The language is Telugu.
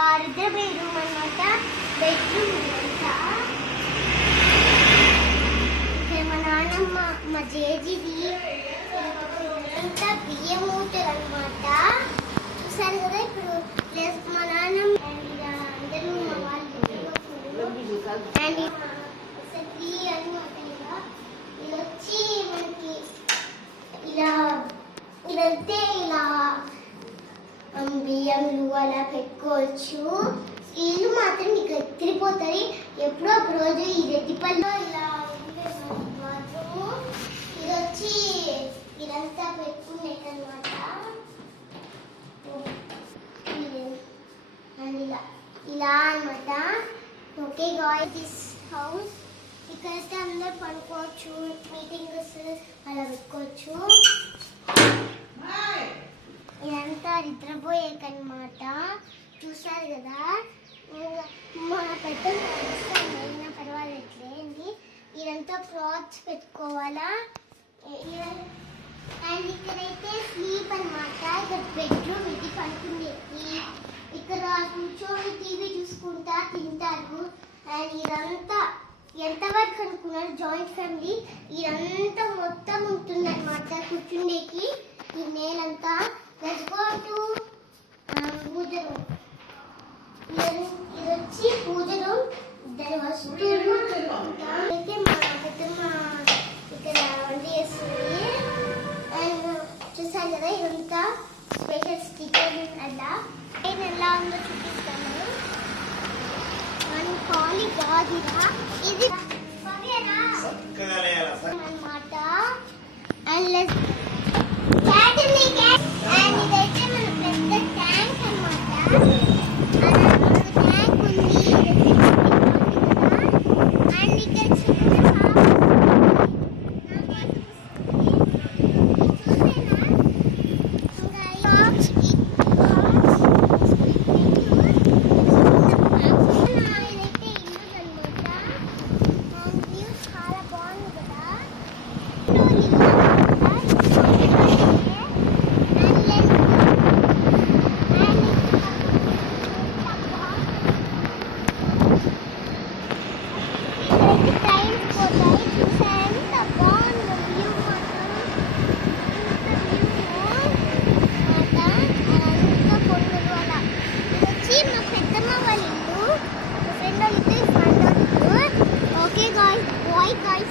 అద్దె బెడ్రూమ్ అనమాట. బెడ్రూమ్ మా నాన్నమ్మ మా జేజీది అంతా బియ్యం మూటలు అనమాట. చూసారు కదా ఇప్పుడు ప్లస్ మా నాన్నమ్మ అందరూ మా వాళ్ళు అండ్ అనమాట. ఇది వచ్చి మనకి ఇలా ఇదంతే ఇలా బియ్యంలు అలా పెట్టుకోవచ్చు. ఇల్లు మాత్రం మీకు ఎత్తిరిపోతుంది. ఎప్పుడో ఒక రోజు ఈ రెడ్డిపల్లిలో ఇలా మాత్రము ఇది వచ్చి ఇదంతా పెట్టుకునేటనమాట. అండ్ ఇలా అనమాట. ఓకే గాయ్స్, దిస్ హౌస్ ఇక్కడైతే అందరు పడుకోవచ్చు, మీటింగ్స్ అలా పెట్టుకోవచ్చు. ఇదంతా నిద్రపోయేకనమాట. చూసారు కదా, మా అయినా పర్వాలేట్లేండి. ఇదంతా క్లాత్స్ పెట్టుకోవాలా. అండ్ ఇక్కడైతే స్లీప్ అనమాట. ఇక్కడ బెడ్రూమ్ ఇది పడుకునేది. ఇక్కడ కూర్చొని టీవీ చూసుకుంటా తింటారు. అండ్ ఇదంతా ఎంతవరకు అనుకున్నారు జాయింట్ ఫ్యామిలీ. ఇదంతా మొత్తం ఉంటుందన్నమాట కూర్చుండేకి. ఈ నేలంతా let's go to puja room. ఇది వచ్చి పూజ రూమ్. దాని వస్తువులు అయితే మా పెద్దమ్మ ఇక్కడ వంట చేస్తుంది. అండ్ చూసారు కదా, ఇదంతా స్పెషల్ స్టిక్కర్ అలా. నేను ఎలా ఉందో చూపిస్తాను. మన కాలి గాదిరా ఇది అనమాట. అండ్ లెట్స్ అండ్ ఇదైతే మన పెద్ద ట్యాంక్ అనమాట. ట్యాంక్ ఉంది. అండ్ ఇక్కడ okay guys, bye guys,